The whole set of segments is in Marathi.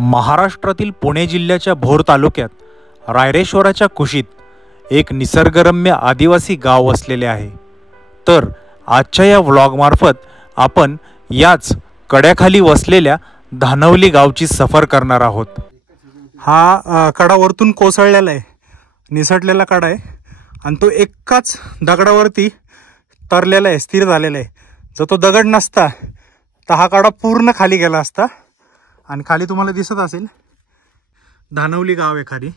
महाराष्ट्रातील पुणे जिल्ह्याच्या भोर तालुक्यात रायरेश्वराच्या कुशीत एक निसर्गरम्य आदिवासी गाव वसलेले आहे। तर आजच्या या व्लॉगमार्फत आपण याच कड्याखाली वसलेल्या धानवली गावची सफर करणार आहोत। हा कडा वरतून कोसळलेला आहे, निसटलेला कडा आहे आणि तो एकाच दगडावरती तरलेला आहे, स्थिर झालेला आहे। जर तो दगड नसता तर हा कडा पूर्ण खाली गेला असता। आणि खाली तुम्हाला दिसत असेल धानवली गाव आहे खाली,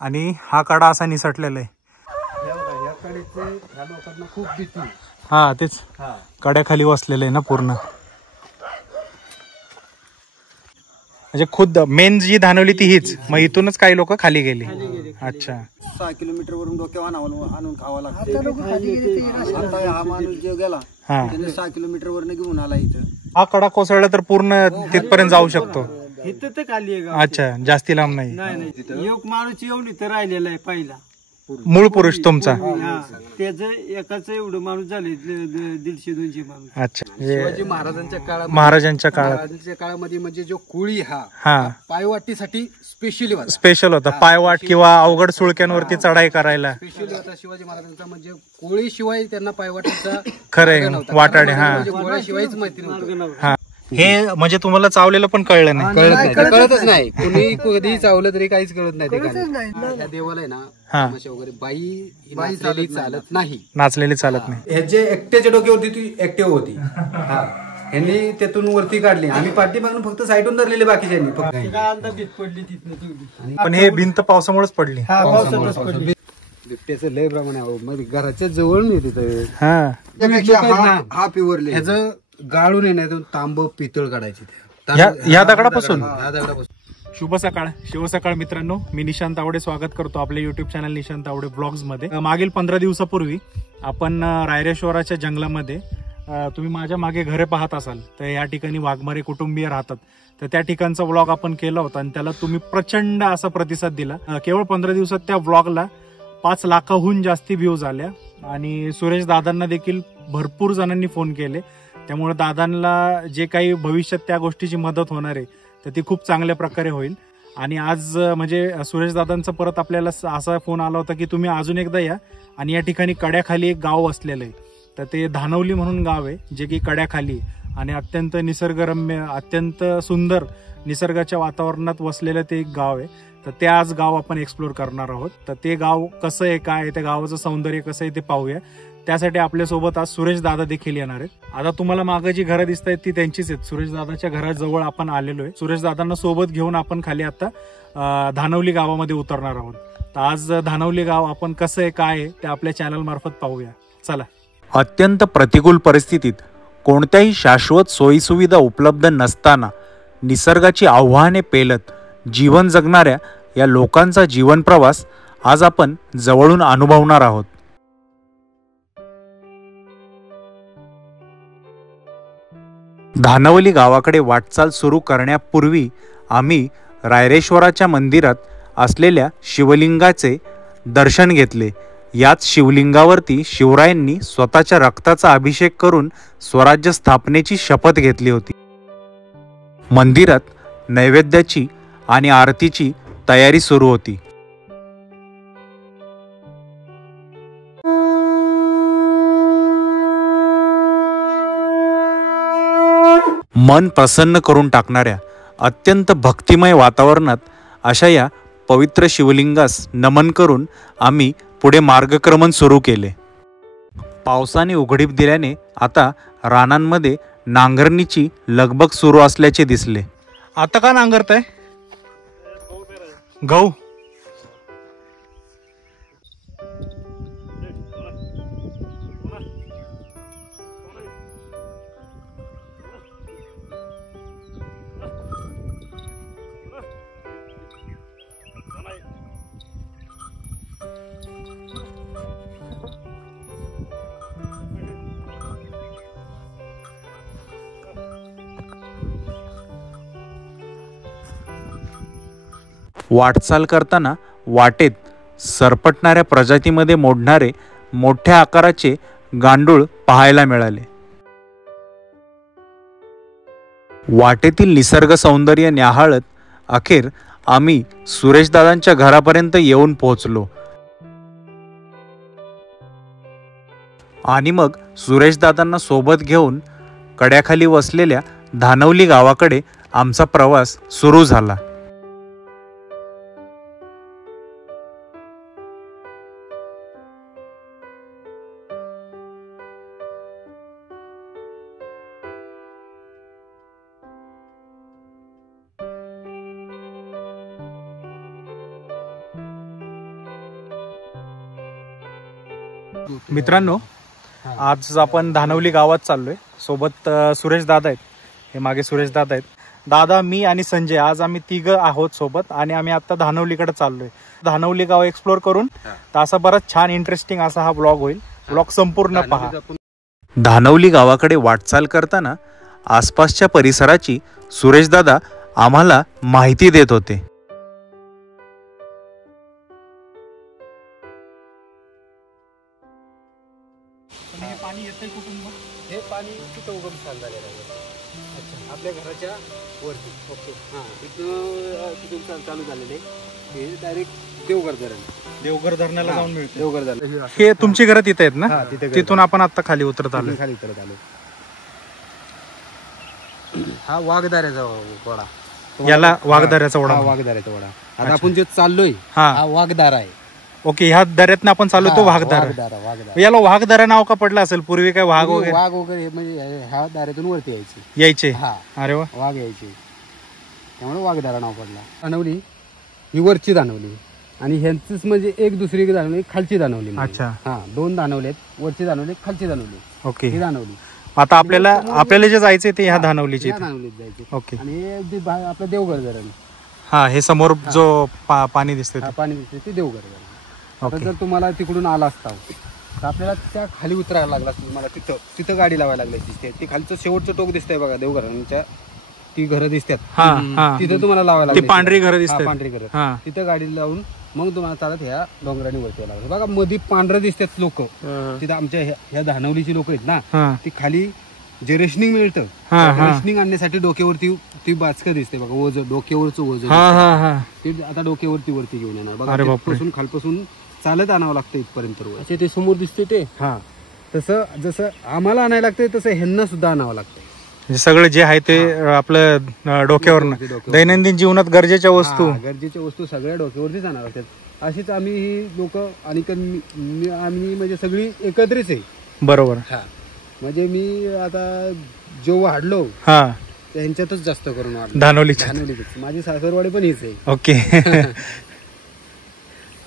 आणि हा कडा असा निसटलेला आहे। हा तेच कड्याखाली वसलेलं आहे ना पूर्ण, म्हणजे खुद मेन जी धानवली ती हीच, मग इथूनच काही लोक खाली गेले। अच्छा, 6 किलोमीटर वरून डोक्यावर आणून खावा लागतं। आता हा माणूस जो गेला त्याने 6 किलोमीटर वरून घेऊन आला इथं। हा कडा कोसळला तर पूर्ण तिथपर्यंत जाऊ शकतो। इथं तर खाली आहे गाव। अच्छा, जास्ती लांब नाही। एक माणूस येऊन इथं राहिलेला आहे पहिला, मूळ पुरुष तुमचा। त्याच एकाच एवढं माणूस झाले 150-200 माणूस। अच्छा, शिवाजी महाराजांच्या काळामध्ये म्हणजे जो कोळी हा पायवाटीसाठी स्पेशल होता। पायवाट किंवा अवघड सुळक्यांवरती चढाई करायला स्पेशली होता शिवाजी महाराजांचा। म्हणजे कोळी शिवाय त्यांना पायवाटीचा खरे वाटाडे शिवायच माहिती नव्हतं। हा, हे म्हणजे तुम्हाला चावलेलं पण कळलं नाही? कळतच नाही, कुणी कधी चावलं तरी काहीच कळत नाही। त्या देवाला आहे ना तमाशा वगैरे बाई नाचलेली चालत नाही, नाचलेली चालत नाही। ह्याचे एकट्याच्या डोक्यावरती ती ऍक्टिव्ह होती, यांनी त्यातून वरती काढली। आम्ही पाठीमागून फक्त साईडून धरलेले, बाकीच्यांनी पण हे भिंत पावसामुळेच पडली। बिबट्याचं लय प्रमाण आहे, मग घराच्या जवळ नाही तिथं। हा पिवरले ह्याचं गाळून येण्यातून तांब पितळ काढायची या दगडापासून। दगडापासून। शुभ सकाळ, शिवसकाळ मित्रांनो, मी निशांत तावडे स्वागत करतो आपल्या YouTube channel Nishant Tawde blogs मध्ये। मागील 15 दिवसापूर्वी आपण रायरेश्वराच्या जंगलामध्ये, तुम्ही माझ्या मागे घरे पाहत असाल तर या ठिकाणी वाघमारे कुटुंबीय राहतात, तर त्या ठिकाणचा व्लॉग आपण केला होता आणि त्याला तुम्ही प्रचंड असा प्रतिसाद दिला। केवळ 15 दिवसात त्या व्लॉगला 5 लाखाहून जास्ती व्ह्यूज आल्या आणि सुरेश दादांना देखील भरपूर जणांनी फोन केले। त्यामुळे दादांना जे काही भविष्यात त्या गोष्टीची मदत होणार आहे तर ती खूप चांगल्या प्रकारे होईल। आणि आज म्हणजे सुरेश दादांचा परत आपल्याला असा फोन आला होता की तुम्ही अजून एकदा या, आणि या ठिकाणी कड्याखाली एक गाव वसलेलं आहे, तर ते धानवली म्हणून गाव आहे जे की कड्याखाली आणि अत्यंत निसर्गरम्य, अत्यंत सुंदर निसर्गाच्या वातावरणात वसलेलं ते एक गाव आहे। तर ते आज गाव आपण एक्सप्लोर करणार आहोत। तर ते गाव कसं आहे, काय आहे, त्या गावाचं सौंदर्य कसं आहे ते पाहूया। त्यासाठी आपल्यासोबत आज सुरेश दादा देखील येणार आहेत। आता तुम्हाला मागे जी घरं दिसत आहेत ती त्यांचीच आहेत। सुरेश दादाच्या घराजवळ आपण आलेलो आहे। सुरेश दादांना सोबत घेऊन आपण खाली आता धानवली गावामध्ये उतरणार आहोत। तर आज धानवली गाव आपण कसं आहे, काय आहे ते आपल्या चॅनल मार्फत पाहूया, चला। अत्यंत प्रतिकूल परिस्थितीत कोणत्याही शाश्वत सोयीसुविधा उपलब्ध नसताना निसर्गाची आव्हाने पेलत जीवन जगणाऱ्या या लोकांचा जीवन प्रवास आज आपण जवळून अनुभवणार आहोत। धानवली गावाकडे वाटचाल सुरू करण्यापूर्वी आम्ही रायरेश्वराच्या मंदिरात असलेल्या शिवलिंगाचे दर्शन घेतले। याच शिवलिंगावरती शिवरायांनी स्वतःच्या रक्ताचा अभिषेक करून स्वराज्य स्थापनेची शपथ घेतली होती। मंदिरात नैवेद्याची आणि आरतीची तयारी सुरू होती। मन प्रसन्न करून टाकणाऱ्या अत्यंत भक्तिमय वातावरणात अशा या पवित्र शिवलिंगास नमन करून आम्ही पुढे मार्गक्रमण सुरू केले। पावसाने उघडीप दिल्याने आता रानांमध्ये नांगरणीची लगबग सुरू असल्याचे दिसले। आता का नांगरताय? गहू? वाटचाल करताना वाटेत सरपटणाऱ्या प्रजातीमध्ये मोडणारे मोठ्या आकाराचे गांडूळ पाहायला मिळाले। वाटेतील निसर्ग सौंदर्य न्याहाळत अखेर आम्ही सुरेशदादांच्या घरापर्यंत येऊन पोहोचलो आणि मग सुरेशदादांना सोबत घेऊन कड्याखाली वसलेल्या धानवली गावाकडे आमचा प्रवास सुरू झाला. मित्रांनो, आज आपण धानवली गावात चाललोय. सोबत सुरेश दादा आहेत. हे मागे सुरेश दादा आहेत. दादा, मी आणि संजय आज आम्ही तिघं आहोत सोबत आणि आम्ही आता धानवलीकडे चाललोय. धानवली गाव एक्सप्लोर करून तर असा बराच छान इंटरेस्टिंग असा हा ब्लॉग होईल. ब्लॉग संपूर्ण पहा. धानवली गावाकडे वाटचाल करताना आसपासच्या परिसराची सुरेश दादा आम्हाला माहिती देत होते. पाणी येतंय कुठून? हे पाणी तिथं उगम चालू झालेलं आहे. आपल्या घराच्या वरती. ओके. हां, तिथून चालू झालेलं आहे. हे डायरेक्ट देवघर धरण. देवघर धरणाला जाऊन मिळते. देवघर धरण. हे तुमची घरं तिथे आहेत ना? तिथून आपण आता खाली उतरत आलो. हा वाघदाऱ्याचा वडा. याला वाघदाऱ्याचा वडा. वाघदाऱ्याचा वडा. आता आपण जे चाललोय हा वाघदारा आहे. ओके. ह्या दऱ्यात आपण चालवतो वाघदारा. याला वाघदारा नाव का पडलं असेल? पूर्वी काय वाघ वगैरे म्हणजे ह्या दाऱ्यातून वरती यायचे. अरे वा. वाघ यायचे, त्यामुळे वाघदारा नाव पडला. धानवली ही वरची धानवली आणि ह्यांचीच म्हणजे एक दुसरी धानवली खालची धानवली. अच्छा. हा, दोन धानवली आहेत. वरची धानवली, खालची धानवली. ओके. ही धानवली. आता आपल्याला जे जायचंय ते ह्या धानवलीचे. धानवलीत जायचे. ओके. आणि आपलं देवघर धरण. हा, हे समोर जो पाणी दिसतंय पाणी दिसते ते देवघर धरण. आता जर तुम्हाला तिकडून आला असता तर आपल्याला त्या खाली उतरायला लागला असतं. तुम्हाला तिथं गाडी लावायला लागली दिसते. ते खालचं शेवटचं टोक दिसतंय बघा देवघरांच्या. ती घरं दिसतात तिथं तुम्हाला लावायला लागली. पांढरी घरं दिसतात. पांढरी घरं. तिथं गाडी लावून मग तुम्हाला चालत ह्या डोंगराने वरती लागलं बघा. मध्ये पांढरं दिसतात लोक. तिथं आमच्या ह्या धानवलीची लोक आहेत ना, ती खाली जे रेशनिंग मिळतं रेशनिंग आणण्यासाठी डोक्यावरती ती बाचकं दिसते बघा. वजन डोक्यावरचं वजन ते आता डोक्यावरती वरती घेऊन येणार बघा. खालपासून चालत आणावं लागतं इथपर्यंत. ते समोर दिसते ते. हा, तसं जसं आम्हाला आणायला लागतंय तसं ह्यांना सुद्धा आणावं लागतंय. सगळं जे आहे ते आपलं डोक्यावर. दैनंदिन जीवनात गरजेच्या वस्तू सगळ्या डोक्यावरतीच आणावं लागतात. अशीच आम्ही ही लोक आणि आम्ही म्हणजे सगळी एकत्रित आहे. बरोबर. म्हणजे मी आता जो वाढलो त्यांच्यातच जास्त करून वाढलो. धानवलीच. माझी सासरवाडी पण हीच आहे. ओके.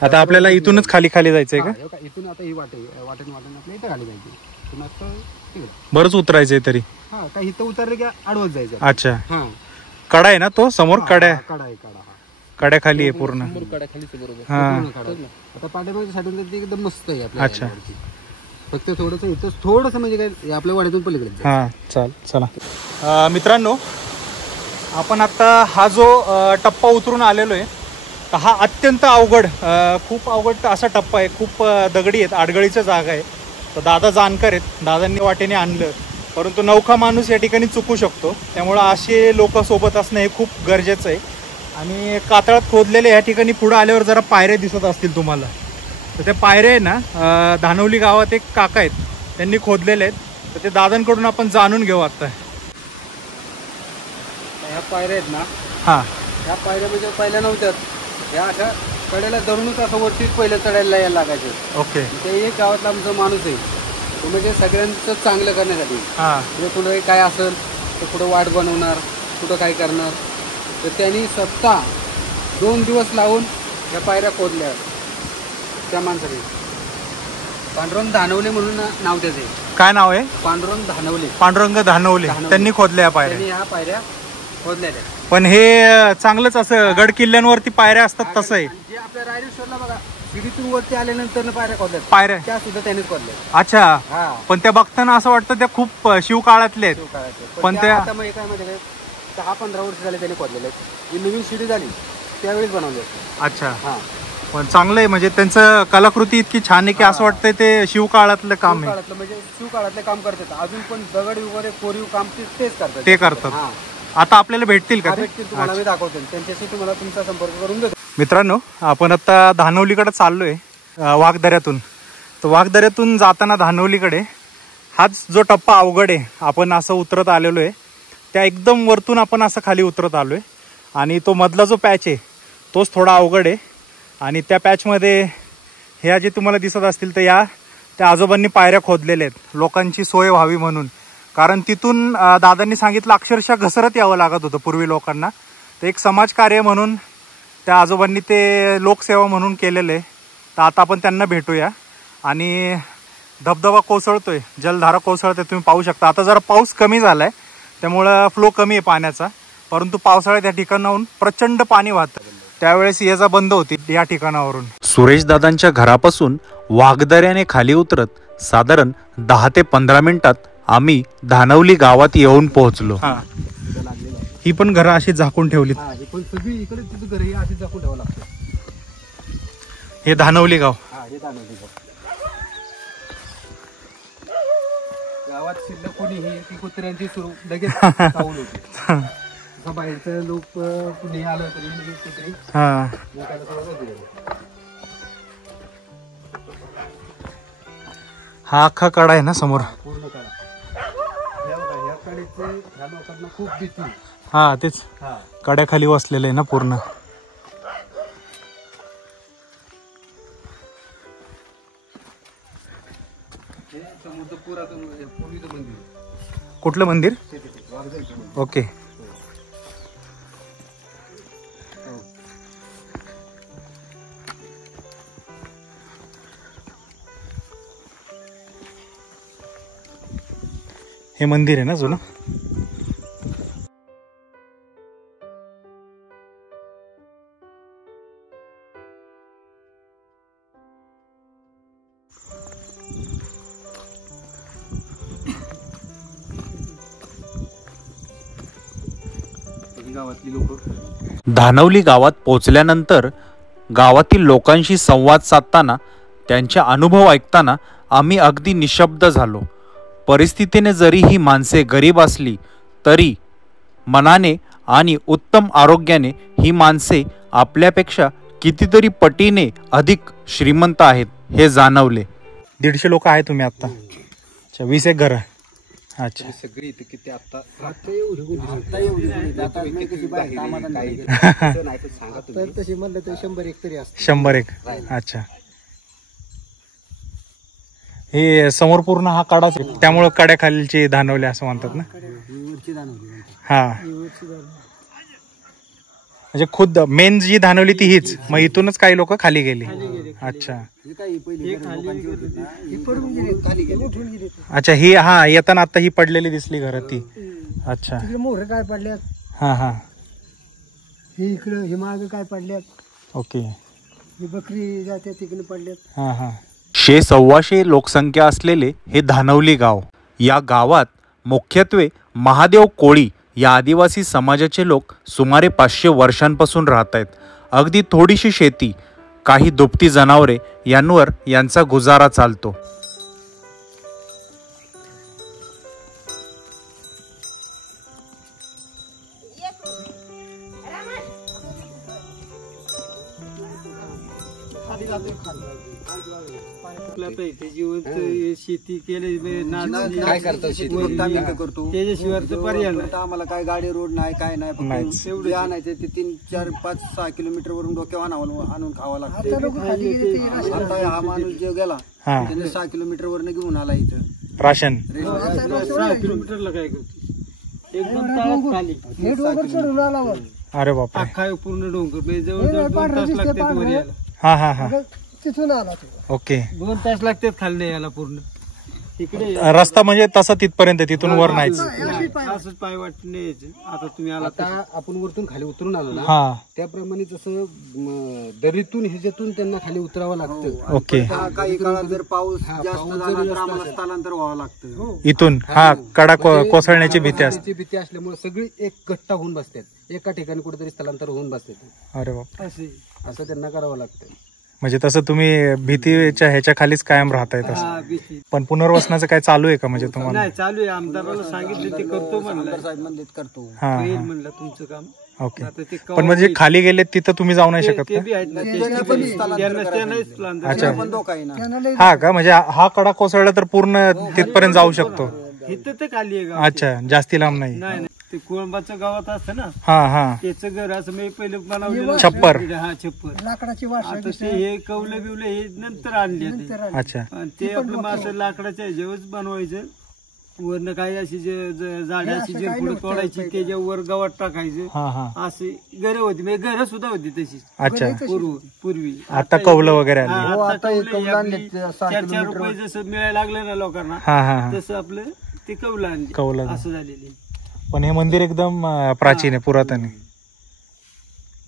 आता आपल्याला इथूनच खाली जायचंय का? इथून आता ही वाटेन आपल्या इथं खाली जायची. बरंच उतरायचंय तरी. हा, काही इथं उतरले की आडवत जायचं. अच्छा. हा, कडा आहे ना तो समोर? कडा खाली आहे पूर्ण. बरोबर. आता पाठीमागे साठून एकदम मस्त आहे आपल्या. अच्छा. फक्त थोडंसं इथं थोडंसं म्हणजे काय आपल्या वाड्यातून पलीकडे. हा, चला. मित्रांनो, आपण आता हा जो टप्पा उतरून आलेलो आहे हा अत्यंत अवघड, खूप अवघड असा टप्पा आहे. खूप दगडी आहेत, आडगळीचं जागा आहे. तर दादा जाणकार आहेत, दादांनी वाटेने आणलं. परंतु नौका माणूस या ठिकाणी चुकू शकतो, त्यामुळं असे लोक सोबत असणं हे खूप गरजेचं आहे. आणि कातळात खोदलेले या ठिकाणी पुढे आल्यावर जरा पायऱ्या दिसत असतील तुम्हाला. तर त्या पायऱ्या आहे ना, धानवली गावात एक काका आहेत त्यांनी खोदलेले आहेत. तर ते दादांकडून आपण जाणून घेऊ. आता ह्या पायऱ्या आहेत ना, ह्या पायऱ्या म्हणजे पहिल्या नव्हत्यात. ह्या अशा कडेला धरूनच असं वरतीच पहिलं चढायला यायला लागायचं. ओके. ते एक गावातला आमचा माणूस आहे, तो म्हणजे सगळ्यांचं चांगलं करण्यासाठी. म्हणजे कुठं काय असेल तर कुठं वाट बनवणार, कुठं काय करणार. तर त्यांनी स्वतः 2 दिवस लावून ह्या पायऱ्या खोदल्या. त्या माणसाने पांडुरंग धानवले म्हणून नाव त्याचे. काय नाव आहे? पांडुरंग धानवले. पांडुरंग धानवले. त्यांनी खोदल्या पायऱ्या. ह्या पायऱ्या खोदल्या. पण हे चांगलंच असं गड किल्ल्यांवरती पायऱ्या असतात तसं आहे. जे आपल्या रायरेश्वरला बघा शिडीतून वरती आल्यानंतर पायऱ्या खोदल्या. त्या सुद्धा त्यानेच खोदल्या. अच्छा. पण त्या बघताना असं वाटतं त्या खूप शिवकाळातल्या आहेत. पण त्या आता मग काय म्हणजे 10-15 वर्ष झाले त्याने खोदलेले आहेत. ही नवीन शिडी झाली त्यावेळेस बनवली. अच्छा. पण चांगलं आहे, म्हणजे त्यांचं कलाकृती इतकी छान आहे की असं वाटतंय ते शिवकाळातलं काम आहे. म्हणजे शिवकाळातलं काम करतात. अजून पण दगड वगैरे कोरीव काम तेच करतात. ते करतात. आता आपल्याला भेटतील का ते? भेटतील, तुम्हाला मी दाखवतो, त्यांच्याशी तुम्हाला तुमचा संपर्क करून देतो. मित्रांनो, आपण आता धानवलीकडे चाललोय वाघदऱ्यातून. तर वाघदऱ्यातून जाताना धानवलीकडे हाच जो टप्पा अवघड आहे, आपण असं उतरत आलेलो आहे. त्या एकदम वरतून आपण असं खाली उतरत आलोय आणि तो मधला जो पॅच आहे तोच थोडा अवघड आहे. आणि त्या पॅचमध्ये ह्या जे तुम्हाला दिसत असतील तर त्या आजोबांनी पायऱ्या खोदलेल्या आहेत लोकांची सोय व्हावी म्हणून. कारण तिथून दादांनी सांगितलं अक्षरशः घसरत यावं लागत होतं पूर्वी लोकांना. तर एक समाजकार्य म्हणून त्या आजोबांनी ते लोकसेवा म्हणून केलेलं आहे. तर आता आपण त्यांना भेटूया. आणि धबधबा कोसळतोय, जलधारा कोसळते, तुम्ही पाहू शकता. आता जरा पाऊस कमी झालाय त्यामुळं फ्लो कमी आहे पाण्याचा, परंतु पावसाळ्यात या ठिकाणाहून प्रचंड पाणी वाहतं. त्यावेळेस ये जा बंद होती या ठिकाणावरून. सुरेश दादांच्या घरापासून वाघदऱ्याने खाली उतरत साधारण 10 ते 15 मिनिटात आम्ही धानवली गावात येऊन पोहोचलो. ही पण घरं अशी झाकून ठेवली. पण सगळी इकडे तिथं घरी अशी झाकून ठेवावं लागतं. हे धानवली गाव. हे धानवली गाव. गावात शिल्लक कोणीही ती कुत्र्यांची सुरू लगेच चावून होती. बाहेरचं लोक कुणी आलं तरी लगेच कुत्री हा अख्खा कडा आहे ना समोर. पूर्ण काढा. ह्या कडेचे ह्या लोकांना खूप भीती. हा तेच कड्याखाली वसलेलं आहे ना पूर्ण. समुद्र पुरातन पूर्वीचं मंदिर. कुठलं मंदिर? ओके. हे मंदिर आहे ना जुनं. धानवली गावात पोहोचल्यानंतर गावातील लोकांशी संवाद साधताना त्यांचे अनुभव ऐकताना आम्ही अगदी निशब्द झालो. परिस्थितीने जरी ही माणसे गरीब असली तरी मनाने आणि उत्तम आरोग्याने ही माणसे आपल्यापेक्षा कितीतरी पटीने अधिक श्रीमंत आहेत हे जाणवले. 150 लोक आहे तुम्ही आता? 20 एक घर. अच्छा. सगळी इथे किती आता तशी म्हणलं तर 100 एक तरी असतं. 100 एक. अच्छा. हे समोर पूर्ण हा कडाच आहे त्यामुळे कड्याखालीची धानवली असं म्हणतात ना. हा म्हणजे खुद मेन जी धानवली ती हीच, मग इथूनच काही लोक खाली गेली. अच्छा अच्छा. ही हा येताना आता ही पडलेली दिसली घर ती. अच्छा. मोहर काय पडल्यात. हा हा. ही इकडं हे मागे काय पडल्यात. ओके. ही बकरी जाते तिकडे पडल्यात. हा हा. 600-625 लोकसंख्या असलेले हे धानवली गाव. या गावात मुख्यत्वे महादेव कोळी या आदिवासी समाजाचे लोक सुमारे 500 वर्षांपासून राहत आहेत. अगदी थोडीशी शेती, काही दुभती जनावरे यांवर यांचा गुजारा चालतो. शेती केली काय करतो त्याच्याशिवाय पर्याय आम्हाला काय गाडी रोड नाही काय नाही. एवढे आणायचे ते 3, 4, 5, 6 किलोमीटर वरून डोक्यावर आणून खावा लागतं. आता हा माणूस जो गेला त्याने 6 किलोमीटर वरून घेऊन आला इथं राशन. 6 किलोमीटरला काय करतो एकदम खाली. अरे बाप. अख्खा पूर्ण डोंगर जवळ 2 तास लागतात वर यायला. हा हा हा. तिथून आला तो. ओके. 2 तास लागतात खाली यायला पूर्ण. इकडे रस्ता म्हणजे तसा तिथपर्यंत, तिथून वर नाहीच. असंच पाय वाटणे. आता तुम्ही आला आपण वरतून खाली उतरून आलो ना हा त्याप्रमाणे तसं दरीतून ह्याच्यातून त्यांना खाली उतरावं लागतं. ओके. काही काळात जर पाऊस जास्त झाला तर आम्हाला स्थलांतर व्हावं लागतं इथून. हा कडा कोसळण्याची भीती असते. भीती असल्यामुळे सगळी एक गट्टा होऊन बसतात. एका ठिकाणी कुठेतरी स्थलांतर होऊन बसतात. अरे बाप. असं त्यांना करावं लागतं. म्हणजे तसं तुम्ही भीतीच्या ह्याच्या खालीच कायम राहताय तसं. पण पुनर्वसनाचं काय चालू आहे का म्हणजे तुम्हाला? नाही चालू आहे, आमदाराला सांगितलं ते करतो म्हणलं, साहेब म्हणले करतो. हा येईल म्हणलं तुमचं काम. ओके. आता ते पण म्हणजे खाली गेले तिथं तुम्ही जाऊ नाही शकत ते का? बी आहेत ना, अच्छा पण धोका आहे ना. हा का, म्हणजे हा कडा कोसळला तर पूर्ण तिथपर्यंत जाऊ शकतो. इथं तर खाली आहे गाव. अच्छा, जास्ती लांब नाही. नाही नाही, ते कोळंबाचं गावात असतं ना, हा हा. त्याचं घर असं मी पहिले बनवलेलं. छप्पर. हा छप्पर लाकडाची वाट. आता ते हे कौलं बिवलं हे नंतर आणले ते. अच्छा. आणि ते आपलं मग असं लाकडाच्या ह्याच्यावरच बनवायचं. वरनं काही अशी झाडाची पुढे तोडायची, त्याच्यावर गवत टाकायचं. हा हा. अशी घरं होती, म्हणजे घरं सुद्धा होती तशीच अच्छा. पूर्वी. आता कौलं वगैरे आली. हा, आता कौलं आपली 4-4 रुपये जसं मिळायला लागले ना लोकांना, हा हा. तसं आपलं ते कौलं आणली. कौलं. असं झालेली. पण हे मंदिर एकदम प्राचीन आहे, पुरातन आहे.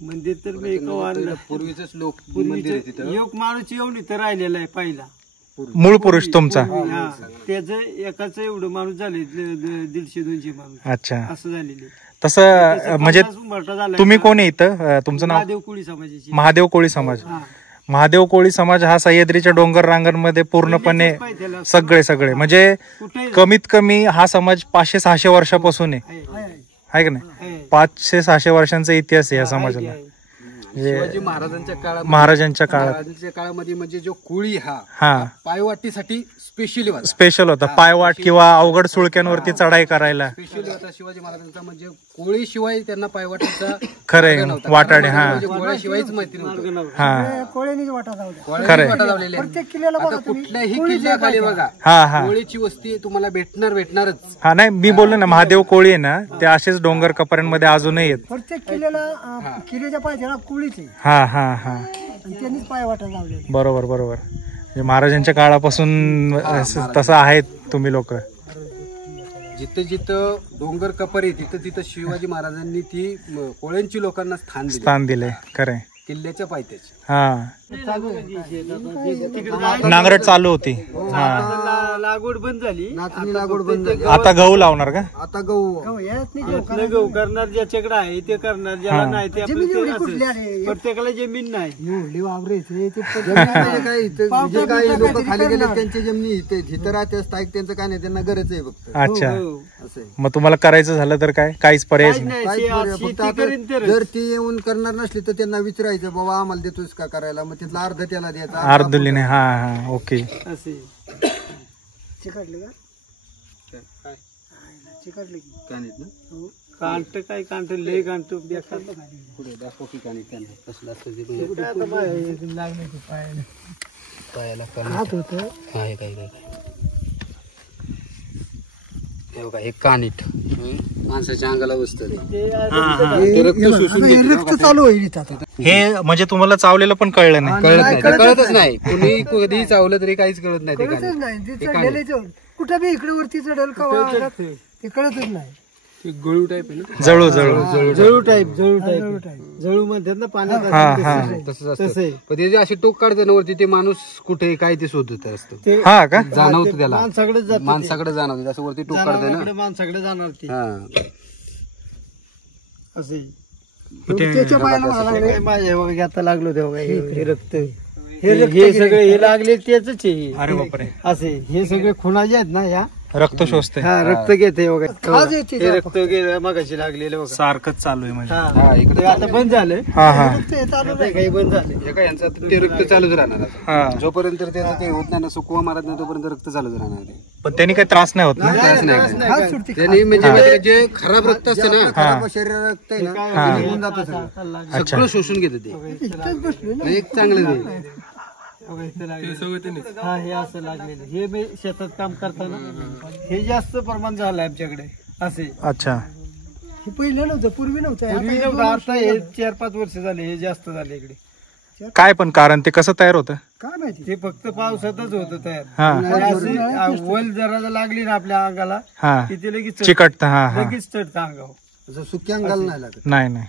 मंदिर तर मी एका आणलं. पूर्वीच लोक पूर्वीचं योग माणूस येऊन इथं राहिलेला आहे पहिला. मूळ पुरुष तुमचा. हा, त्याचं एकाच एवढं माणूस झाले 150-200 माणूस. अच्छा. असं झालेले. तसं म्हणजे तुम्ही कोण आहे इथं? तुमचं नाव? महादेव कोळी समाजाची. महादेव कोळी समाज. हा. महादेव कोळी समाज हा सह्याद्रीच्या डोंगर रांगांमध्ये पूर्णपणे सगळे म्हणजे कुठे कमीत कमी हा समाज 500-600 वर्षापासून आहे, आहे का नाही? 500-600 वर्षांचा इतिहास आहे या समाजाला. शिवाजी महाराजांच्या काळात, महाराजांच्या काळामध्ये म्हणजे जो कोळी हा पायवाटीसाठी स्पेशल होता. पायवाट किंवा अवघड सुळक्यांवरती चढाई करायला स्पेशली होता शिवाजी महाराजांचा. म्हणजे कोळी शिवाय त्यांना पायवाटीचा खरे वाटाडे. हा कोळ्याशिवायच माहिती नव्हतं. हा कोळ्यानीच वाटा खरंय. आता कुठल्याही किल्ल्याखाली बघा हा हा कोळीची वस्ती तुम्हाला भेटणारच. हा. नाही, मी बोललो ना, महादेव कोळी आहे ना, ते असेच डोंगर कपाऱ्यांमध्ये अजूनही आहेत. प्रत्येक किल्ल्याला किल्ल्याच्या पायथ्याला कोळीच आहे. हा हा हा. त्यांनीच पायवाटा लावले. बरोबर बरोबर. म्हणजे महाराजांच्या काळापासून तसं आहेत तुम्ही लोक. जिथं जिथं डोंगर कपारी तिथं तिथं शिवाजी महाराजांनी ती कोळ्यांची लोकांना स्थान दिले. खरंय. किल्ल्याच्या पायथ्याची. हा. नांगरट चालू होती. हा. लागवड बंद झाली. लागवड बंद झाली. आता गहू लावणार का? आता गहू गहू करणार, ज्याच्याकडे आहे ते करणार, ज्याला नाही ते आपलं. प्रत्येकाला जमीन नाही. जे काही लोक खाली गेले त्यांची जमिनी इथं राहते स्थायिक, त्यांचं काय नाही, त्यांना गरज आहे फक्त. अच्छा. असं आहे. मग तुम्हाला करायचं झालं तर काय? काहीच पर्याय नाही. फक्त आता जर ती येऊन करणार नसली तर त्यांना विचारायचं, बाबा आम्हाला देतोस का करायला, मग तिथला अर्ध त्याला द्यायचा. अर्धुलीने. हा हा. ओके. असे चिकटले का? चिकटले कांट काय कांट लय कांट पुढे दाखव की कांट कसलं असतं पायाला हात होत. काय काय काय हे कानिट माणसाच्या अंगाला बसतं. रक्त चालू होईल. हे म्हणजे तुम्हाला चावलेलं पण कळलं नाही? कळतच नाही. कुणी कधीही चावलं तरी काहीच कळत नाही. कुठं बी इकडे वरती चढेल का ते कळतच नाही. गळू टाईप आहे ना. जळू टाईप जळू म्हणतात ना पाण्यात. तसंच पण ते जे असे टोक काढते ना वरती, ते माणूस कुठे काय ते शोधत असतं. हा का? जाणवतं त्याला. माणसाकडे जाणवतं असं वरती टोक काढते ना, माणसाकडे जाणार ती. असे त्याच्या पायाला माझ्या आता लागलो तेव्हा हे रक्त, हे सगळे हे लागले त्याच आहे. अरे बापरे. असे हे सगळे खुणा जे आहेत ना, या रक्त शोषते. हा रक्त घेते. हे रक्त मगाशी लागलेलं बघा. सारखंच चालू आहे म्हणजे. आता बंद झालं. हा हा. काही बंद झालं. यांचं ते रक्त चालूच राहणार. जोपर्यंत त्याचं ते होत नाही ना, सुकवा मारत नाही तोपर्यंत रक्त चालूच राहणार. पण त्यांनी काही त्रास नाही होत ना? त्यांनी म्हणजे जे खराब रक्त असतं ना, शरीर रक्त आहे ना, निघून जातं सगळं. सगळं शोषून घेतं ते. एक चांगलं हे असं लागलेलं. हे मी शेतात काम करताना हे जास्त प्रमाण झालं आमच्याकडे असे. अच्छा. हे पहिलं नव्हतं, पूर्वी नव्हतं. आता हे 4-5 वर्ष झाले हे जास्त झाले इकडे. काय पण कारण ते कसं तयार होतं काय माहिती? ते फक्त पावसातच होतं तयार. वल जरा लागली ना आपल्या अंगाला, तिथे लगेच चिकटत. लगेच चढतं अंगावर. सुक्या अंगाला नाही लागत. नाही.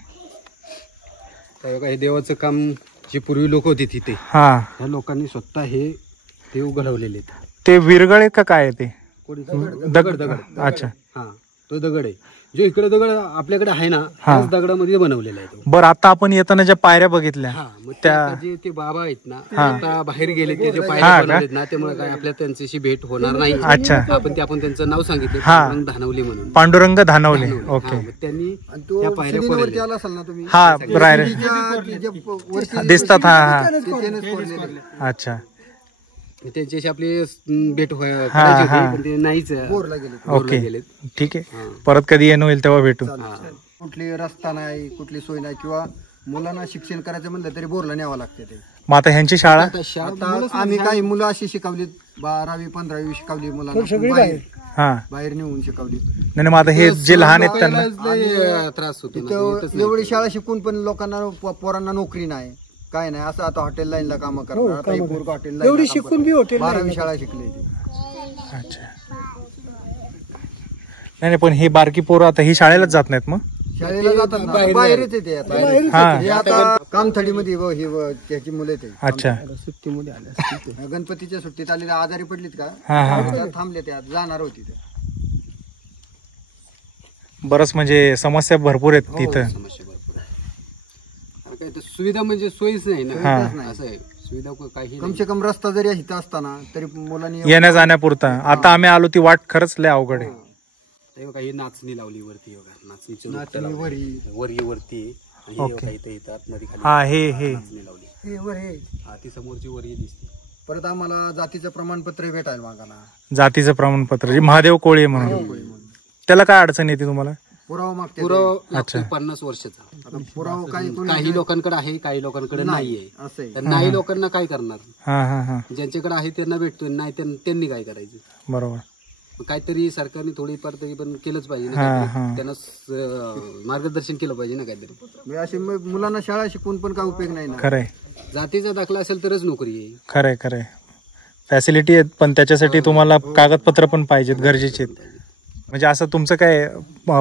हे देवाचं काम जे पूर्वी लोक होते तिथे, ह्या लोकांनी स्वतः हे देव घडवलेले. ते विरगळ का काय ते? दगड. अच्छा. हा, तो दगड आहे. जो इकडे दगड आपल्याकडे आहे ना त्याच दगडामध्ये बनवलेला आहे तो. बरं, आता आपण येताना ज्या पायऱ्या बघितल्या मग जे ते बाबा आहेत ना आता बाहेर गेले ते जे पायऱ्या बनवलेत ना त्यामुळे काय आपल्या त्यांच्याशी भेट होणार नाही. अच्छा. आपण त्यांचं नाव सांगितलं पांडुरंग धानवली म्हणून. पांडुरंग धानवले. ओके. मग त्यांनी त्या पायऱ्या वरती आला असाल ना तुम्ही, हा रायरे दिसतात. हा अच्छा. त्यांच्याशी आपली भेट करायची होती पण ते नाहीच बोरला गेले. ओके ठीक आहे. परत कधी येणं होईल तेव्हा भेटू. कुठली रस्ता नाही, कुठली सोय नाही, किंवा मुलांना शिक्षण करायचं म्हणलं तरी बोरला न्यावं लागते ते. मग आता ह्यांची शाळा आता आम्ही काही मुलं अशी शिकवली 12वी 15वी शिकवली मुलांना, बाहेर नेऊन शिकवली. नाही मग आता हे जे लहान आहेत त्यांना त्रास होतो. एवढी शाळा शिकून पण लोकांना पोरांना नोकरी नाही, काय नाही. असं आता हॉटेल लाईनला काम करणार, हॉटेल एवढी शिकून बी हॉटेल 12वी शाळा शिकली. अच्छा. नाही पण हे बारकी पोरं आता ही शाळेलाच जात नाहीत. मग शाळेला जातात ना, बाहेरच येते आता कामथडीमध्ये त्याची मुलं येते. अच्छा. सुट्टीमध्ये आले, गणपतीच्या सुट्टीत आलेले आजारी पडलीत का थांबले, ते जाणार होती. बरंच म्हणजे समस्या भरपूर आहेत तिथं. सुविधा म्हणजे सोयीच नाही ना, असं आहे. सुविधा काही कमसे कम रस्ता जरी इथं असताना तरी मुलांनी येण्या जाण्यापुरता. आता आम्ही आलो ती वाट खरंच लय अवघड आहे. काही नाचणी लावली वरती, नाचणी वरी वरती हा हे लावली. ती समोरची वरी दिसते. परत आम्हाला जातीचं प्रमाणपत्र भेटायला मागाना. जातीचं प्रमाणपत्र महादेव कोळी म्हणून. त्याला काय अडचण येते तुम्हाला? पुरावा मागते. पुरावा 50 वर्षाचा पुरावा काही लोकांकडे आहे, काही लोकांकडे नाहीये. तर नाही लोकांना काय करणार? ज्यांच्याकडे आहे त्यांना भेटतो, नाही त्यांनी काय करायचं? बरोबर. काहीतरी सरकारने थोडीफार तरी पण केलंच पाहिजे ना, त्यांना मार्गदर्शन केलं पाहिजे ना काहीतरी. असे मुलांना शाळा शिकवून पण काय उपयोग नाही ना. खरंय. जातीचा दाखला असेल तरच नोकरी आहे. खरंय. फॅसिलिटी आहेत पण त्याच्यासाठी तुम्हाला कागदपत्र पण पाहिजेत, गरजेचे आहेत. म्हणजे असं तुमचं काय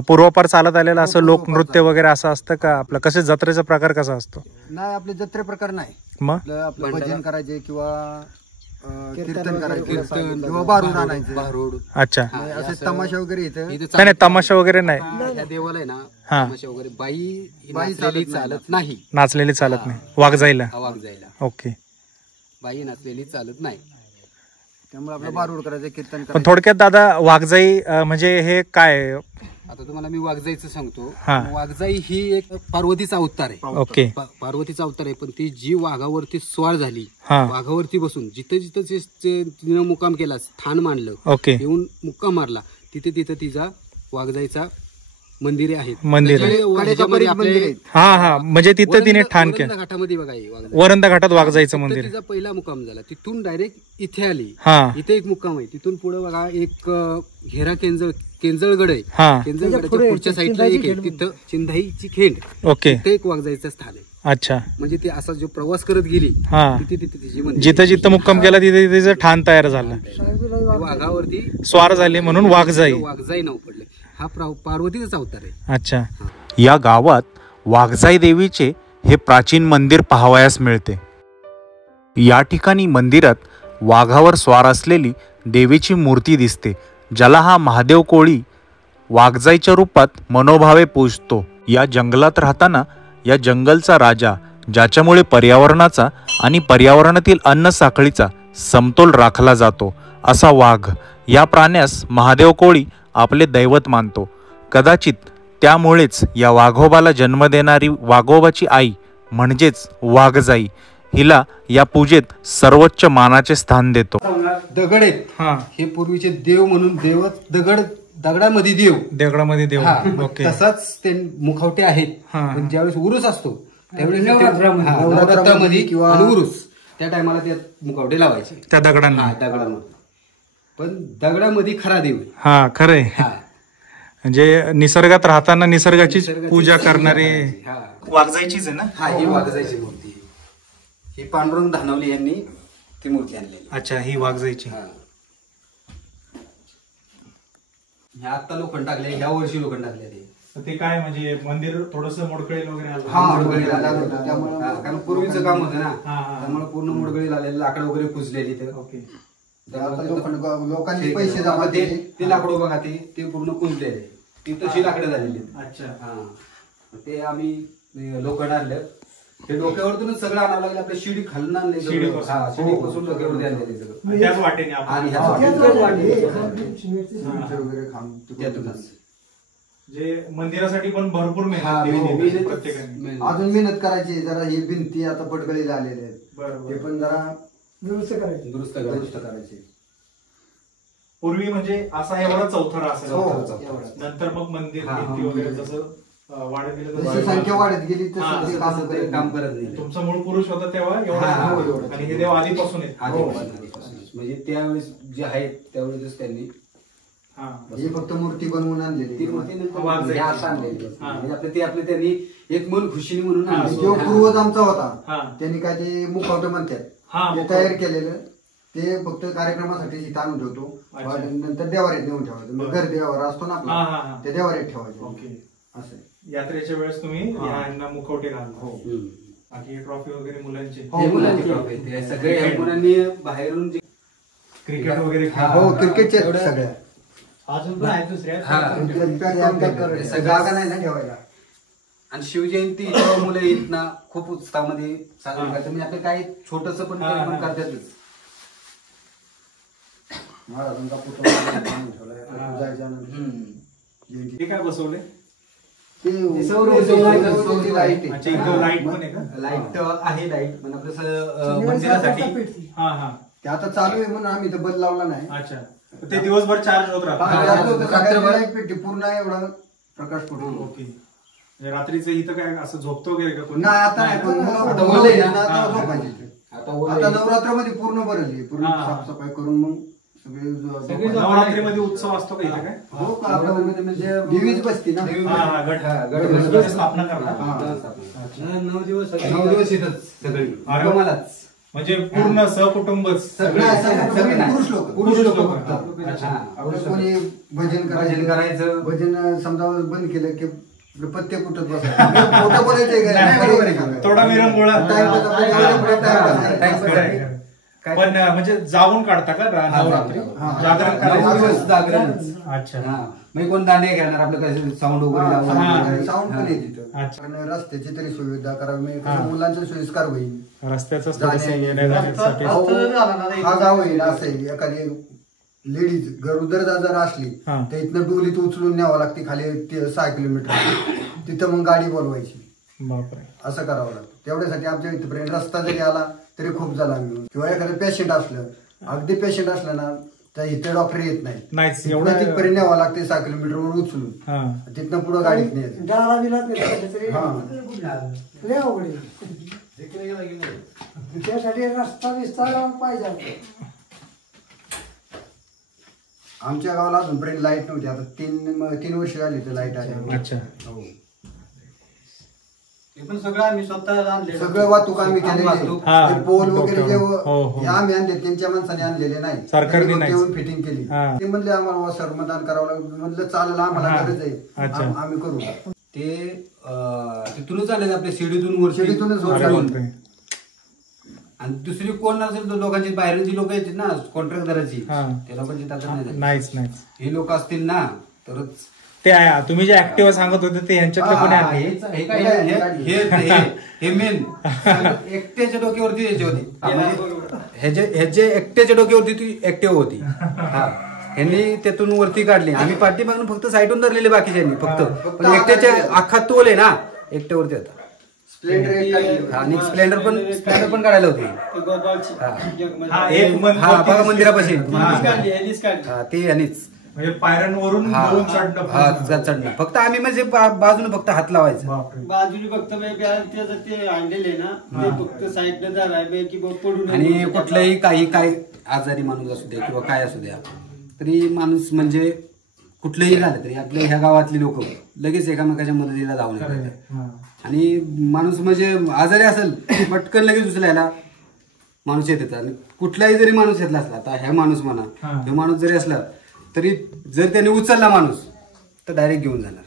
पूर्वापार चालत आलेलं असं लोकनृत्य वगैरे असं असतं का? आपलं कसं जत्रेचा प्रकार कसा असतो? नाही, आपले जत्रे प्रकार नाही. मग आपलं भजन करायचे किंवा कीर्तन करायचे किंवा बारूद आणायचे. बारूड. अच्छा. असे तमाशा वगैरे इथं नाही तमाशा वगैरे नाही. ह्या देवाला आहे ना तमाशा वगैरे बाई चालत नाही. नाचलेली चालत नाही. वाघ जायला. ओके. बाई नाचलेली चालत नाही. त्यामुळे आपलं बारूड करायचं, कीर्तन करायचं. पण थोडक्यात दादा वाघजाई म्हणजे हे काय? आता तुम्हाला मी वाघजाईचं सांगतो. वाघजाई ही एक पार्वतीचा अवतार आहे. ओके. पार्वतीचा अवतार आहे, पण ती जी वाघावरती स्वार झाली, वाघावरती बसून जिथं तिनं मुक्काम केला, स्थान मानलं, ओके, येऊन मुक्काम मारला, तिथे तिचा वाघजाईचा मंदिर आहे. मंदिर म्हणजे तिथं तिने ठाण केलं. घाटामध्ये बघा, वरंदा घाटात वाघजाईचं मंदिर. तिचा पहिला मुक्काम झाला, तिथून डायरेक्ट इथे आली. इथे एक मुक्काम आहे. तिथून पुढे बघा एक हेरा केंजळगड आहे. केंजळगडच्या पुढच्या साईडला एक आहे, तिथं चिंधाईची खेंड. ओके. तिथे एक वाघजाईचं स्थान आहे. अच्छा. म्हणजे ती असा जो प्रवास करत गेली तिथे तिची जिथं जिथं मुक्काम केला तिथे तिचं ठाण तयार झालं, वाघावरती स्वार झाली म्हणून वाघजाई नाव पडलं. हा पार्वतीचा अवतार आहे. अच्छा. या गावात वाघजाई देवीचे हे प्राचीन मंदिर पाहावयास मिळते. या ठिकाणी मंदिरात वाघावर स्वार असलेली देवीची मूर्ती दिसते, ज्याला हा महादेव कोळी वाघजाईच्या रूपात मनोभावे पूजतो. या जंगलात राहताना या जंगलचा राजा, ज्याच्यामुळे पर्यावरणाचा आणि पर्यावरणातील अन्न साखळीचा समतोल राखला जातो, असा वाघ या प्राण्यास महादेव कोळी आपले दैवत मानतो. कदाचित त्यामुळेच या वाघोबाला जन्म देणारी वाघोबाची आई म्हणजेच वाघजाई हिला या पूजेत सर्वोच्च मानाचे स्थान देतो. दगड आहेत हे पूर्वीचे देव म्हणून दगडामध्ये देव. तसाच ते मुखवटे आहेत. पण ज्यावेळेस उरुस असतो त्यावेळेस नवरात्रामध्ये किंवा उरुस त्या टायमाला त्या मुखवटे लावायचे त्या दगडांना. पण दगडामध्ये खरा देव. हा खरंय. म्हणजे निसर्गात राहताना निसर्गाची पूजा करणारे वाघजाईचीच आहे ना. ही वाघजाईची मूर्ती. ही पांडुरंग धानवली यांनी ती मूर्ती आणलेली. अच्छा. ही वाघजाईची. ह्या आता लोखंड टाकले, ह्या वर्षी लोखंड टाकले. ते काय म्हणजे मंदिर थोडस मोडकळील वगैरे कारण पूर्वीचं काम होतं ना, त्यामुळे पूर्ण मोडकळील आलेलं, लाकड वगैरे पुजलेली. ओके. लोकांनी पैसे जमा ते लाकडं बघा, ते पूर्ण कुंजलेले. ती तशी लाकडं झालेली आहेत. अच्छा. हा ते आम्ही लोखंड आणलं, ते डोक्यावरतूनच सगळं आणावं लागलं. आपल्या शिडी खालून आणले, शिडीपासून डोक्यावरती आणलेले सगळं. त्याच वाटेने आणि त्यातूनच जे मंदिरासाठी पण भरपूर मेहनत केली प्रत्येकाने. अजून मेहनत करायची. जरा हे भिंती आता पडगळीला आलेले आहेत, ते पण जरा दुरुस्त करायचे. पूर्वी म्हणजे असा एवढा चौथरा असायचा, नंतर मग मंदिर भिंती वगैरे जसं वाढत गेलं, संख्या वाढत गेली तसं काम करत नाही. तुमचा मूळ पुरुष होता तेव्हा एवढा, आणि हे देव आधीपासून आहेत. म्हणजे त्यावेळेस जे आहेत त्यावेळेस त्यांनी ही फक्त मूर्ती बनवून आणलेली, ती मूर्ती आपले ते आपले त्यांनी एक मन खुशी म्हणून किंवा पूर्वज आमचा होता, त्यांनी काय ते मुखवटे म्हणतात ते तयार केलेलं, ते फक्त कार्यक्रमासाठी इथं आणून ठेवतो. नंतर देवाऱ्यात नेऊन ठेवायचं. मग घर देवारा असतो ना आपला, त्या देवाऱ्यात ठेवायचं. असं यात्रेच्या वेळेस तुम्ही यांना मुखवटे घालता. बाकी ट्रॉफी वगैरे मुलांची सगळे मुलांनी बाहेरून क्रिकेट वगैरे क्रिकेटचे सगळ्या अजून पण आहे दुसऱ्या जागा नाही ना ठेवायला. आणि शिवजयंती मुलं येत ना खूप उत्साहामध्ये साजरी करतात. म्हणजे आपलं काही छोटस पण करतातच. महाराजांचा पुतळा हे काय बसवले? लाईट पण आहे का? लाईट आहे, लाईट पण आपलं मंदिरासाठी. ते आता चालू आहे म्हणून आम्ही बल लावला नाही. अच्छा, ते दिवसभर चार्ज होत राहतो. पूर्ण एवढा प्रकाश पडून. ओके. रात्रीचं इथं काय असं झोपतो वगैरे का कोणी? नाही, आता नाही. आता नवरात्रामध्ये पूर्ण भरली, पूर्ण साफसफाई करून मग सगळे नवरात्रीमध्ये उत्सव असतो का इथे काय? हो का, म्हणजे देवीच बसती ना, स्थापना करतात. 9 दिवस येतात सगळी आगमनालाच. म्हणजे पूर्ण सहकुटुंबच पुरुष लोक कोणी भजन करायचं. भजन समजा बंद केलं की प्रत्येक कुठं बसायचं, थोडा विरंगुळा. पण म्हणजे जाऊन काढता का नवरात्री? जागरण. अच्छा. मग कोण दांडे घेणार आपलं काय साऊंड वगैरे साऊंड पण आहे तिथं. रस्त्याची तरी सुविधा करावी, मुलांची सोयीस्कर होईल. रस्त्याचं हा गाव येईल असं एखादी लेडीज गरोदर जर असली तर इथनं डोलीत उचलून न्यावं लागते खाली 6 किलोमीटर. तिथं मग गाडी बोलवायची. असं करावं लागतं. तेवढ्यासाठी आमच्या इथपर्यंत रस्ता जरी आला तरी खूप झाला आम्ही. किंवा एखादं पेशंट असलं, अगदी पेशंट असलं ना तर इथे डॉक्टर येत नाही, एवढं तिथपर्यंत न्यावं लागते 6 किलोमीटरवर उचलून. तिथनं पुढं गाडीत नाही. त्यासाठी रस्ता विस्तार पाहिजे. आमच्या गावाला अजूनपर्यंत लाईट नव्हती. आता 3 वर्ष झाली तर लाईट आली. अच्छा. पण सगळं आम्ही स्वतः आणले, सगळं वाहतूक आम्ही केलेली. पोल वगैरे जे आम्ही आणले त्यांच्या माणसाने आणलेले नाही, सरकारने फिटिंग केली. ते म्हणले आम्हाला श्रमदान करावं लागलं. म्हणलं चालेल, आम्हाला गरज आहे, आम्ही करू. ते तिथूनच आले आपल्या शिडीतूनच. आणि दुसरी कोण असेल तर लोकांची बाहेरची लोक येतील ना कॉन्ट्रॅक्टदाराची, त्या लोकांची ताकद नाही. हे लोक असतील ना तरच ते आहे. तुम्ही जे ऍक्टिव्ह सांगत होते ते यांच्यातले कोणी आहे? हे मेन एकट्याच्या डोक्यावरती यायची होती. ह्याचे एकट्याच्या डोक्यावरती ती ऍक्टिव्ह होती. यांनी त्यातून वरती काढली. आम्ही पाठी मागून फक्त साईडून धरलेले बाकीच्यांनी फक्त. पण एकट्याच्या आखा तोल आहे ना एकट्यावरती होता. आणि स्प्लेंडर पण काढायला होती. बघा मंदिरापाशी ते यांनीच म्हणजे पायऱ्यांवरून चढणं. फक्त आम्ही म्हणजे बाजूने फक्त हात लावायचा. बाजूने फक्त ते आणलेले ना ते फक्त साईडने धरावे की पडून. आणि कुठलाही काय आजारी माणूस असू द्या किंवा काय असू द्या तरी माणूस म्हणजे कुठलंही झालं तरी आपल्या ह्या गावातली लोक लगेच एकामेकाच्या मदतीला धावून येतात. आणि माणूस म्हणजे आजारी असेल पटकन लगेच उचलायला माणूस येत येतात. कुठलाही जरी माणूस येतला असला, आता ह्या माणूस म्हणा, हे माणूस जरी असला तरी जर त्याने उचलला माणूस तर डायरेक्ट घेऊन जाणार.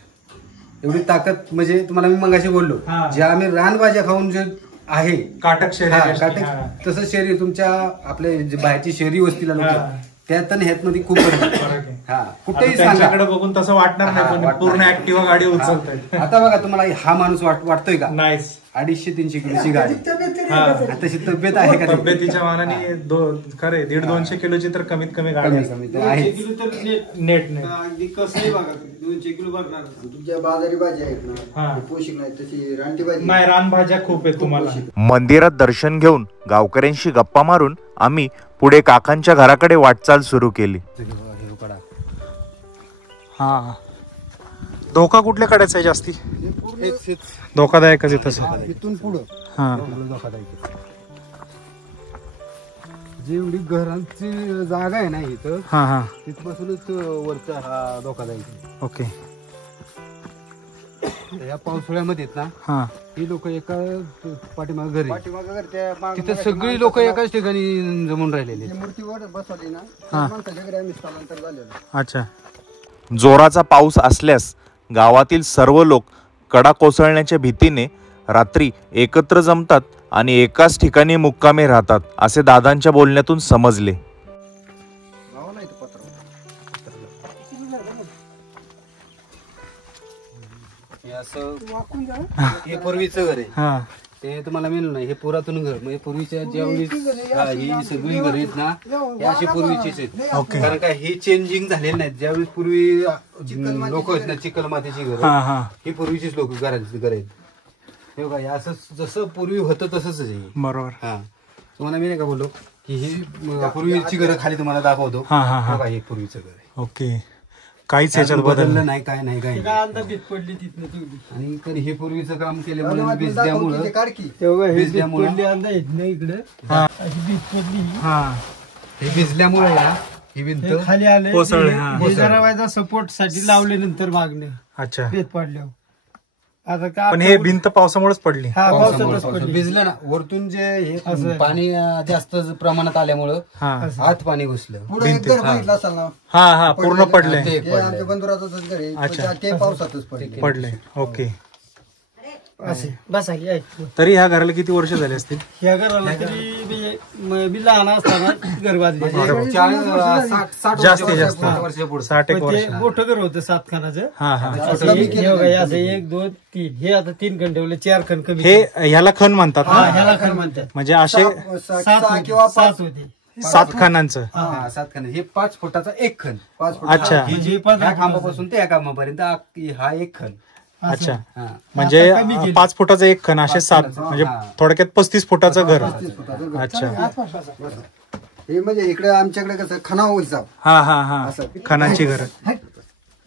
एवढी ताकद म्हणजे तुम्हाला मी मगाशी बोललो, जे आम्ही रानभाज्या खाऊन जे आहे काटक शरीर, तसं शरीर तुमच्या आपल्या बाहेरची शहरी वस्तीला लोक त्यात आणि ह्यात मध्ये खूप फरक आहे. हा कुठेही सांगा त्यांच्याकडे बघून तसं वाटणार नाही, पण पूर्ण ऍक्टिव्हा गाडी उचलतायत. आता बघा तुम्हाला हा माणूस वाटतोय का? नाही, 250-300 किलोची गाडी, तशी तब्येत आहे का? तब्येतीच्या मानाने खरे 150-200 किलोची तर कमीत कमी गाडी आहे. 200 किलो तर नेट अगदी कसंही बघा 200 किलो भरणार. तुमच्या बाजारी भाजी आहेत ना, पोषक नाही तशी रानटी भाजी नाही. रानभाज्या खूप आहेत तुम्हाला. मंदिरात दर्शन घेऊन गावकऱ्यांशी गप्पा मारून आम्ही पुढे काकांच्या घराकडे वाटचाल सुरू केली. हा, धोका कुठल्या कडेचा आहे जास्ती? धोकादायकच आहे तसं. इथून पुढं हा, जेवढी घरांची जागा आहे ना इथं, हा हा, तिथपासूनच वरचा हा धोकादायक. ओके. या पावसाळ्यामध्ये ना, हा, ही लोक एका पाठीमागे घरी, पाठीमागं घर त्या तिथे सगळी लोक एकाच ठिकाणी जमून राहिलेली. ती मूर्तीवर बसवली ना, माणसाच्या घरी आम्ही स्थलांतर झालेलो. अच्छा. जोराचा पाऊस असल्यास गावातील सर्व लोक कडा कोसळण्याच्या भीतीने रात्री एकत्र जमतात आणि एकाच ठिकाणी मुक्कामी राहतात, असे दादांच्या बोलण्यातून समजले. हे पूर्वीचं घर आहे. हा, ते तुम्हाला मिळलं नाही. हे पुरातन घर, म्हणजे पूर्वीच्या ज्यावेळी ही सगळी घर आहेत ना, हे अशी पूर्वीचीच आहेत. कारण का हे चेंजिंग झालेले नाहीत. ज्यावेळी पूर्वी लोक आहेत ना, चिखल मातीची घर, हा, हा, ही पूर्वीचीच लोक घरांची घर आहेत. हे बघा, हे असं जसं पूर्वी होतं तसंच आहे. बरोबर. हा, तुम्हाला मी नाही का बोललो की ही पूर्वीची घरं खाली तुम्हाला दाखवतो. हा, हा, हा. बघा, हे पूर्वीचं घर आहे. ओके. काहीच ह्याच्यात बदललं नाही, काय नाही, काय काय अंदा भीत पडली तिथनं तेवढी. आणि तरी हे पूर्वीचं काम केल्यामुळे भिजल्यामुळं काढकी तेव्हा हे भीत भिजल्यामुळं पडली अंदा येत नाही इकडे, अशी भीत पडली. हा, हे भिजल्यामुळे ना ही भिंत हे खाली आले, कोसळले, हा. हे जरा व्हायचा सपोर्ट साठी लावले नंतर मागणे अच्छा. भीत पडल्यावर. आता का पण हे भिंत पावसामुळेच पडली. हा, पावसातच पडली. भिजलं ना, वरतून जे असं हे आहे. पाणी जास्त प्रमाणात आल्यामुळं हा, आत पाणी घुसलं. पुढे एक घर बघितलं असाल ना, हा, हा, पूर्ण पडले. ते हे आमच्या बंधुराजाचंच घर आहे, अच्छा. ते पावसातच पडले. पडले. ओके. असे बसा की ऐक. तरी ह्या घराला किती वर्ष झाले असतील? ह्या घराला तरी मी लहान असताना घर बांधले. 60 जास्तीत जास्त. वर्षाच्या पुढे 60 एक पण वर्ष. ते मोठं घर होतं 7 खानाचं. हा, हा. असं हे बघा, असं 1 2 3, हे आता 3 खण ठेवले, 4 खण कमी. हे ह्याला खण म्हणतात हा, ना, ह्याला खण म्हणतात. म्हणजे असे 7 किंवा 5 होते. 7 खानांचं. 7 खण. हे 5 फुटाचा एक खण. 5 फूट. अच्छा, हे जे ह्या खांबापासून त्या खांबापर्यंत हा एक खण. अच्छा. हा. म्हणजे 5 फुटाचं एक खण, असे 7, म्हणजे थोडक्यात 35 फुटाचं घर. अच्छा. हे म्हणजे इकडे आमच्याकडे कसं खणाव हिसाब. हा, हा, हा, खणाची घर.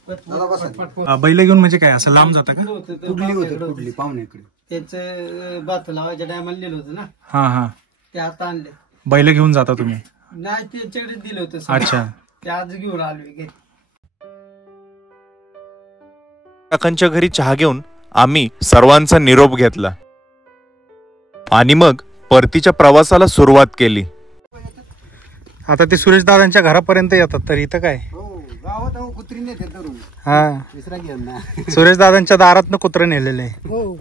दादा बसा. बैल घेऊन म्हणजे काय असं लांब जातं का? कुठली होती कुठली पाहुण्याकडे. त्यांचं भात लावायच्या टायमाला लिहिलं होतं ना, हा, हा. ते आता आणले. बैल घेऊन जाता तुम्ही? नाही, त्यांच्याकडे दिलं होतं सगळं. अच्छा. ते आज घेऊन आलोय घरी. काकांच्या घरी चहा घेऊन आम्ही सर्वांचा निरोप घेतला आणि मग परतीच्या प्रवासाला सुरुवात केली. आता ते सुरेश दादांच्या घरापर्यंत येतात, तर इथं काय? हो, गावात कुत्री नेते धरून. हा, विसरा घेऊन ना. सुरेश दादांच्या दारातनं कुत्रं नेलेलं आहे. हो,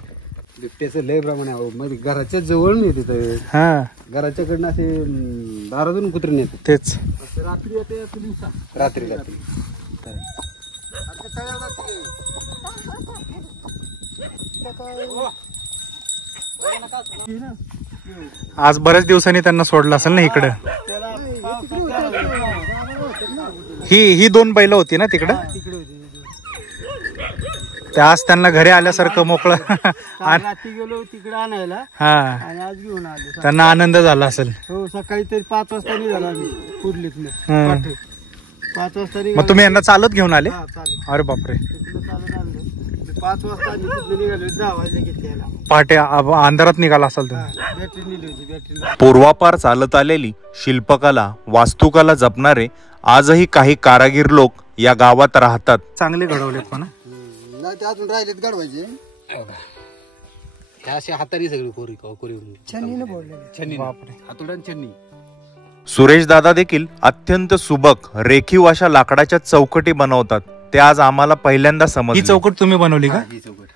बिबट्याचं लय प्रमाण आहे. म्हणजे घराच्या जवळ नाही तिथं, हा, घराच्याकडनं असे दारातून कुत्रे नेते. तेच. रात्री येते, रात्री रात्री. आज बऱ्याच दिवसांनी त्यांना सोडलं असेल ना इकडं. ही 2 बैल होती ना तिकडं. त्या आज त्यांना घरी आल्यासारखं मोकळं. रात्री गेलो तिकडे आणायला हा, आणि आज घेऊन आलो. त्यांना आनंद झाला असेल. हो, सकाळी तरी 5 वाजता निघाला आम्ही कुर्लीतनं. हं. पहाटे 5 वाजता मग निघालो. तुम्ही यांना चालत घेऊन आले? हा, चालेल. अरे बापरे. तिथनं चालत आणलं. 5 वाजता आम्ही तिथनं निघालो, 10 वाजता घेतल्याला. पहाटे अंधारात निघाला असाल तुम्ही. बॅटरी नेली होती, बॅटरी. पूर्वापार चालत आलेली शिल्पकला, वास्तुकला जपणारे आजही काही कारागीर लोक या गावात राहतात. चांगले घडवलेत पण. नाही ते अजून राहिलेत घडवायचे. ह्या अशा हाताने सगळी कोरी छन्नीनं बोललेलं. छन्नी, बापरे. हातोड्यान छन्नी. सुरेश दादा देखील अत्यंत सुबक रेखीव अशा लाकडाच्या चौकटी बनवतात. ते आज आम्हाला पहिल्यांदा ही समजले. चौकट तुम्ही बनवली का ही चौकट.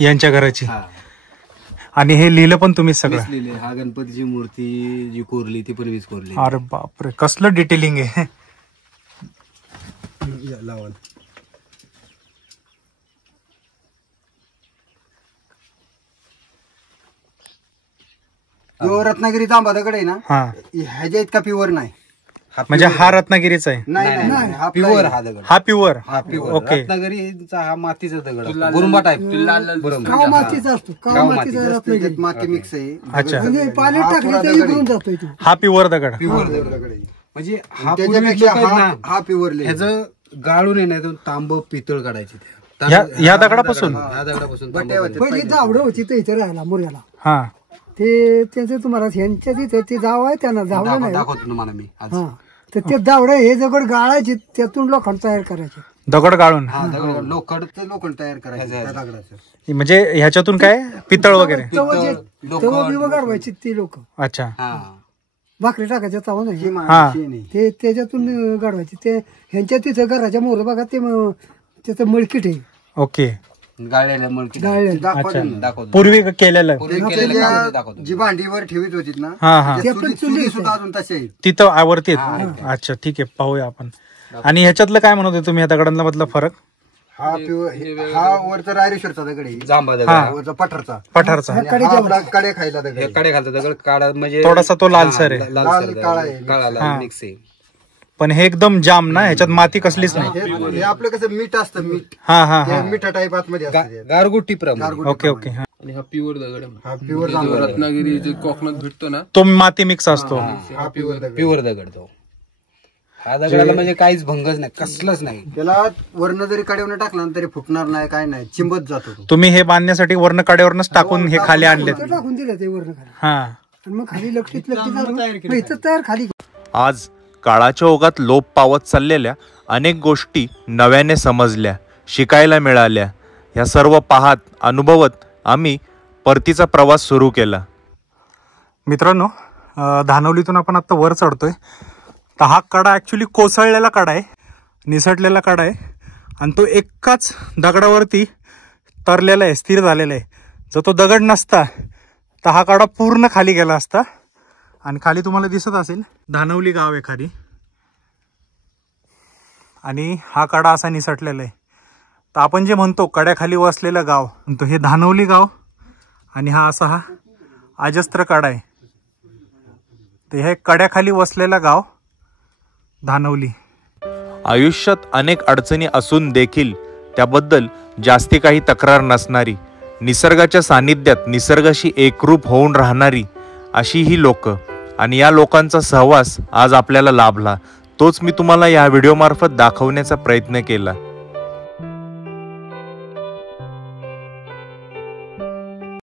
यांच्या घराची? हा, आणि हे लिहिलं पण तुम्ही सगळं? हा गणपतीची मूर्ती जी कोरली ती पण वीज कोरली. अरे बापरे, कसलं डिटेलिंग आहे. लावाल. जो रत्नागिरीचा आंबा दगड आहे ना हा ह्याच्या इतका प्युअर नाही. म्हणजे हा रत्नागिरीचा आहे. नाही हा प्युअर हा दगड. हा प्युअर. हा प्युअर. ओके. रत्नागिरीचा हा मातीचा दगड असतो. गुरुंबा टाईप. काव मातीचा असतो. काव मातीचा त्याच्यात माती मिक्स आहे. अच्छा. म्हणजे पाण्यात टाकली तरी इकडून जातोय तो. हा प्युअर दगड. प्युअर दगड आहे. म्हणजे हा त्याच्यापेक्षा पूर्वी हा प्युअर ह्याचं गाळून येण्यातून तांब पितळ काढायची. ह्या दगडापासून. ह्या दगडापासून पहिली जावडं होती तर इथे राहायला मोर्याला. हा ते त्याचं तुम्हाला ह्यांच्या तिथे ते जाव आहे त्यांना जावडं नाही. दाखवतो तुम्हाला मी आज. हा तर ते जावडं हे दगड गाळायचे त्यातून लोखंड तयार करायचे. दगड गाळून. हा दगड लोखंड तयार करायचं त्या दगडाचं. म्हणजे ह्याच्यातून काय पितळ वगैरे. तवा बिवा गाडवायची ती लोक. अच्छा. हा भाकरी टाकायच्या तवा नाही हा ते त्याच्यातून गाडवायचे. ते ह्यांच्या तिथं घराच्या मोर बघा ते त्याचं मळकीट आहे. ओके. गाळलेल्या मळकी गाळलेलं. अच्छा. दाखवतो. पूर्वी केलेलं. जी भांडीवर ठेवीत होती ना हा हा त्या चुली सुद्धा अजून तसे आहेत. तिथं आवरती. अच्छा ठीक आहे, पाहूया आपण. आणि ह्याच्यातलं काय म्हणत होते तुम्ही, या दगडांमधला फरक? हा हा वरचा रायरेश्वरचा दगड आहे. जांबा दगड. वरचा पठारचा. पठारचा. हा आपला कडे खायला दगड आहे. कडे खालचा दगड काळा म्हणजे थोडासा तो लालसर आहे. काळा आहे. काळा मिक्स आहे. पण हे एकदम जाम ना, ह्याच्यात माती कसलीच नाही. हे आपलं कसं मीठ असतं, मीठ हा हा ते हा. मिठा टाईप आतमध्ये असतं. गारगुटी प्रमाण. Okay okay. हा. आणि हा प्युअर दगड आहे. हा प्युअर जांभळा आहे. रत्नागिरी जे कोकणात भेटतो ना तो माती मिक्स असतो. हा प्युअर दगड. प्युअर दगड तो. हा दगडाला म्हणजे काहीच भंगच नाही, कसलंच नाही. त्याला वर्ण जरी कडेवून टाकला ना तरी फुटणार नाही, काय नाही, चिंबत जातो तो. तुम्ही हे बांधण्यासाठी वर्ण कडेवरनच टाकून हे खाली आणलेत. ते टाकून दिलं ते वरण खाली. हा. आणि मग खाली लक्षीत इथं तयार खाली. आज काळाच्या ओघात लोप पावत चाललेल्या अनेक गोष्टी नव्याने समजल्या, शिकायला मिळाल्या. ह्या सर्व पाहत अनुभवत आम्ही परतीचा प्रवास सुरू केला. मित्रांनो, धानवलीतून आपण आता वर चढतोय. तर हा कडा ऍक्च्युली कोसळलेला कडा आहे, निसटलेला कडा आहे. आणि तो एकाच दगडावरती तरलेला आहे, स्थिर झालेला आहे. जर तो दगड नसता तर हा कडा पूर्ण खाली गेला असता. आणि खाली तुम्हाला दिसत असेल धानवली गाव आहे खाली. आणि हा कडा असा निसटलेला आहे. तर आपण जे म्हणतो कड्याखाली वसलेलं गाव म्हणतो, हे धानवली गाव. आणि हा असा हा अजस्त्र कडा आहे. तर हे कड्याखाली वसलेला गाव धानवली. आयुष्यात अनेक अडचणी असून देखील त्याबद्दल जास्ती काही तक्रार नसणारी, निसर्गाच्या सानिध्यात निसर्गाशी एकरूप होऊन राहणारी अशी ही लोक. आणि या लोकांचा सहवास आज आपल्याला लाभला, तोच मी तुम्हाला या व्हिडिओमार्फत दाखवण्याचा प्रयत्न केला.